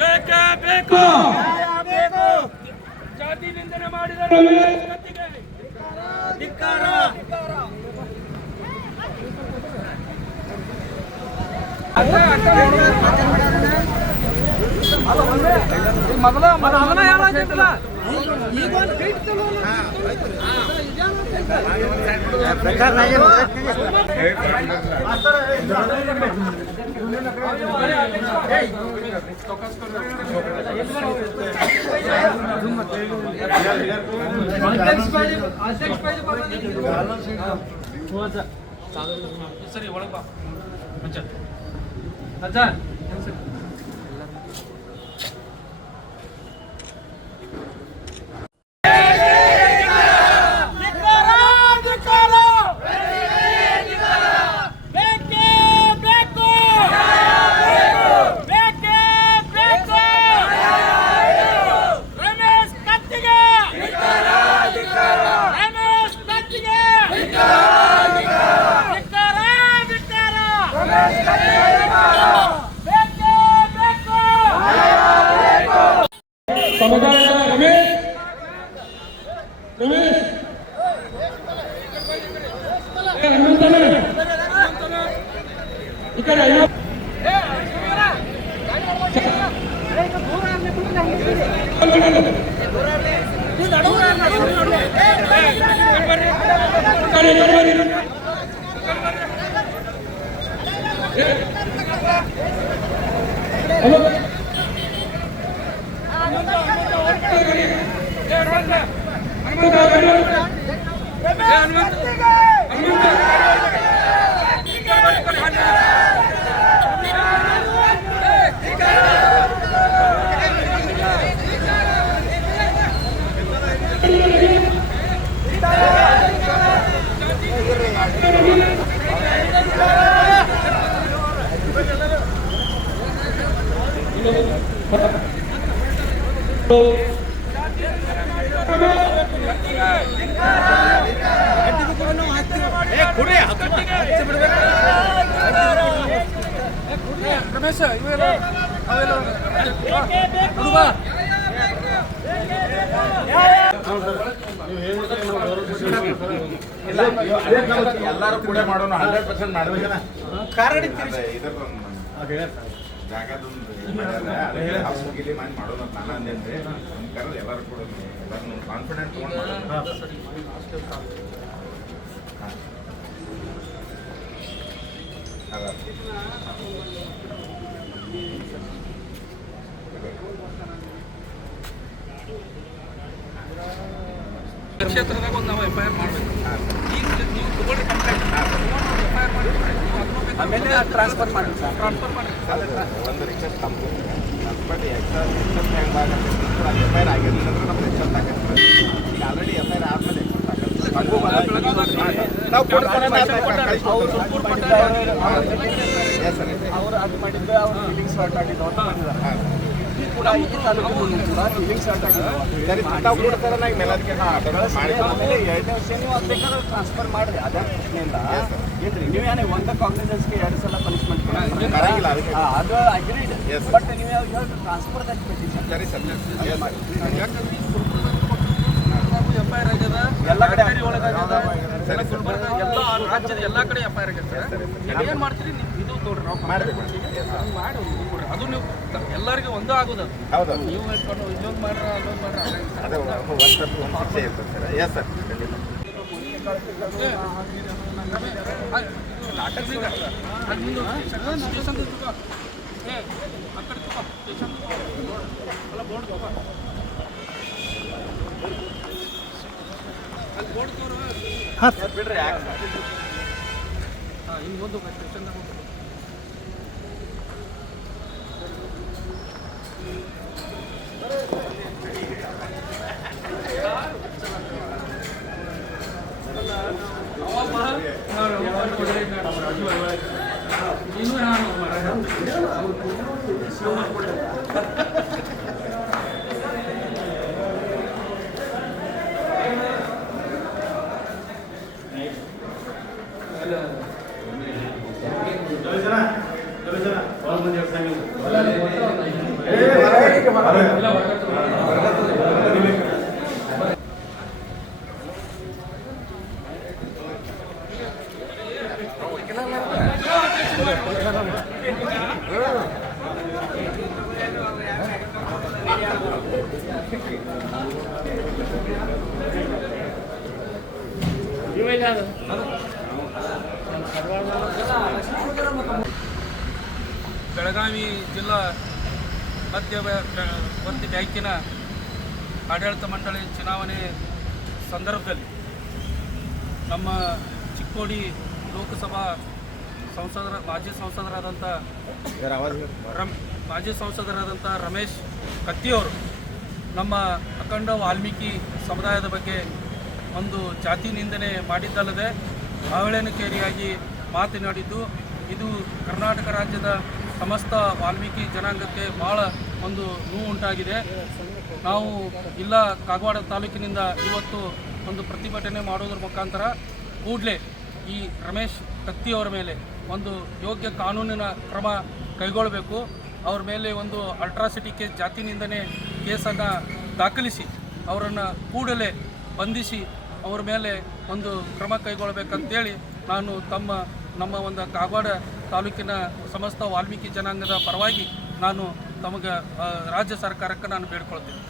ಬೇಕೇ ಬೇಕು. ಜಾತಿ ನಿಂದನೆ ಮಾಡಿದ ರಮೇಶ್ ಕತ್ತಿಗೆ ಧಿಕ್ಕಾರ. ಸರಿ ಒಳಗೆ ಬಾ ಅಜ್ಜ. ರಮೇಶ ಎಲ್ಲರೂ ಕೂಡ ಮಾಡೋಣ 100% ಮಾಡಬೇಕನ ಜಾಗದೊಂದು ಹೌಸ್ ಮುಗಿಲಿ ಮಾಡಿ ಮಾಡೋಣ ನಾನು ಅಂದೇನ್ರಿ ಕರೆದು ಎಲ್ಲರೂ ಕೂಡ ಎಲ್ಲರೂ ಕಾನ್ಫಿಡೆಂಟ್ ತೊಗೊಂಡು ಕ್ಷೇತ್ರದಾಗ ಒಂದು ನಾವು FIR ಮಾಡಬೇಕು. ಈಗ ನೀವು ತಗೊಳ್ಳಿ ಕಂಪ್ಲೇಂಟ್ FIR ಮಾಡಿ ಆಮೇಲೆ ಟ್ರಾನ್ಸ್ಫರ್ ಮಾಡಿ ಒಂದು ರಿಕ್ವೆಸ್ಟ್ ತಪ್ಪು ಬಟ್ FIR ಆಗಿರಲಿಲ್ಲ ಅಂದ್ರೆ ನಮ್ದು ಎಕ್ಸೆಪ್ಟ್ ಆಗುತ್ತೆ. ಈಗ ಆಲ್ರೆಡಿ FIR ಆದಮೇಲೆ ಅವರು ಅದು ಮಾಡಿದ್ರೆ ಅವ್ರು ಫೀಲಿಂಗ್ ಸ್ಟಾರ್ಟ್ ಆಗಿದ್ದು ಅಂತ ಬಂದಿದ್ದಾರೆ. ಕೂಡ ಈ ತಾಲೂಕು ಕೂಡ ಫೀಲಿಂಗ್ ಸ್ಟಾರ್ಟ್ ಆಗಿದ್ದು ಆಮೇಲೆ 2ನೇ ವರ್ಷ ನೀವು ಅದು ಬೇಕಾದ್ರೆ ಟ್ರಾನ್ಸ್ಫರ್ ಮಾಡಿರಿ ಅದೇ ಪ್ರಶ್ನೆಯಿಂದ ಏನ್ರಿ ನೀವು ಏನೇ ಒಂದು ಕಾಗ್ನಿಜೆನ್ಸ್ಗೆ 2 ಸಲ ಪನಿಷ್ಮೆಂಟ್ ಅದು ಅಗ್ರೀಡ್ ಬಟ್ ನೀವು ಯಾವಾಗ ಟ್ರಾನ್ಸ್ಫರ್ ಪೆಟಿಷನ್ ಸರಿ ಸರ್ FIR ಆಗ್ಯದ ಎಲ್ಲ ಕಡೆ ಗುಲ್ಬರ್ಗ ಎಲ್ಲ ರಾಜ್ಯದ ಎಲ್ಲ ಕಡೆ FIR ಆಗ್ಯದ. ಏನು ಮಾಡ್ತೀರಿ ನೀವು ಇದು ನೋಡ್ರಿ ನಾವು ಮಾಡಿ ಅದು ನೀವು ಎಲ್ಲರಿಗೂ ಒಂದು ಆಗೋದು ನೀವು ಇನ್ನೊಂದು ಮಾಡ್ರ ಅದೊಂದು ಮಾಡ್ರ ಬಿಡ್ರಿ ಇನ್ನು ಮುಂದೆ ಸ್ಟೇಷನ್ದಾಗ ಬೆಳಗಾವಿ ಜಿಲ್ಲಾ ಮಧ್ಯವರ್ತಿ ಬ್ಯಾಂಕಿನ ಆಡಳಿತ ಮಂಡಳಿ ಚುನಾವಣೆ ಸಂದರ್ಭದಲ್ಲಿ ನಮ್ಮ ಚಿಕ್ಕೋಡಿ ಲೋಕಸಭಾ ಮಾಜಿ ಸಂಸದರಾದಂಥ ರಮೇಶ್ ಕತ್ತಿಯವರು ನಮ್ಮ ಅಖಂಡ ವಾಲ್ಮೀಕಿ ಸಮುದಾಯದ ಬಗ್ಗೆ ಒಂದು ಜಾತಿ ನಿಂದನೆ ಮಾಡಿದ್ದಲ್ಲದೆ ಅವಹೇಳನಕಾರಿಯಾಗಿ ಮಾತನಾಡಿದ್ದು ಇದು ಕರ್ನಾಟಕ ರಾಜ್ಯದ ಸಮಸ್ತ ವಾಲ್ಮೀಕಿ ಜನಾಂಗಕ್ಕೆ ಭಾಳ ಒಂದು ನೋವು ಉಂಟಾಗಿದೆ. ನಾವು ಇಲ್ಲ ಕಾಗವಾಡ ತಾಲೂಕಿನಿಂದ ಇವತ್ತು ಒಂದು ಪ್ರತಿಭಟನೆ ಮಾಡೋದ್ರ ಮುಖಾಂತರ ಕೂಡಲೇ ಈ ರಮೇಶ್ ಕತ್ತಿಯವರ ಮೇಲೆ ಒಂದು ಯೋಗ್ಯ ಕಾನೂನಿನ ಕ್ರಮ ಕೈಗೊಳ್ಳಬೇಕು. ಅವ್ರ ಮೇಲೆ ಒಂದು ಅಲ್ಟ್ರಾಸಿಟಿ ಕೇಸ್ ಜಾತಿ ನಿಂದನೆ ಕೇಸನ್ನು ದಾಖಲಿಸಿ ಅವರನ್ನು ಕೂಡಲೇ ಬಂಧಿಸಿ ಅವ್ರ ಮೇಲೆ ಒಂದು ಕ್ರಮ ಕೈಗೊಳ್ಳಬೇಕಂತೇಳಿ ನಾನು ನಮ್ಮ ಒಂದು ಕಾಗವಾಡ ತಾಲೂಕಿನ ಸಮಸ್ತ ವಾಲ್ಮೀಕಿ ಜನಾಂಗದ ಪರವಾಗಿ ನಾನು ತಮಗೆ ರಾಜ್ಯ ಸರ್ಕಾರಕ್ಕೆ ನಾನು ಬೇಡ್ಕೊಳ್ತೀನಿ.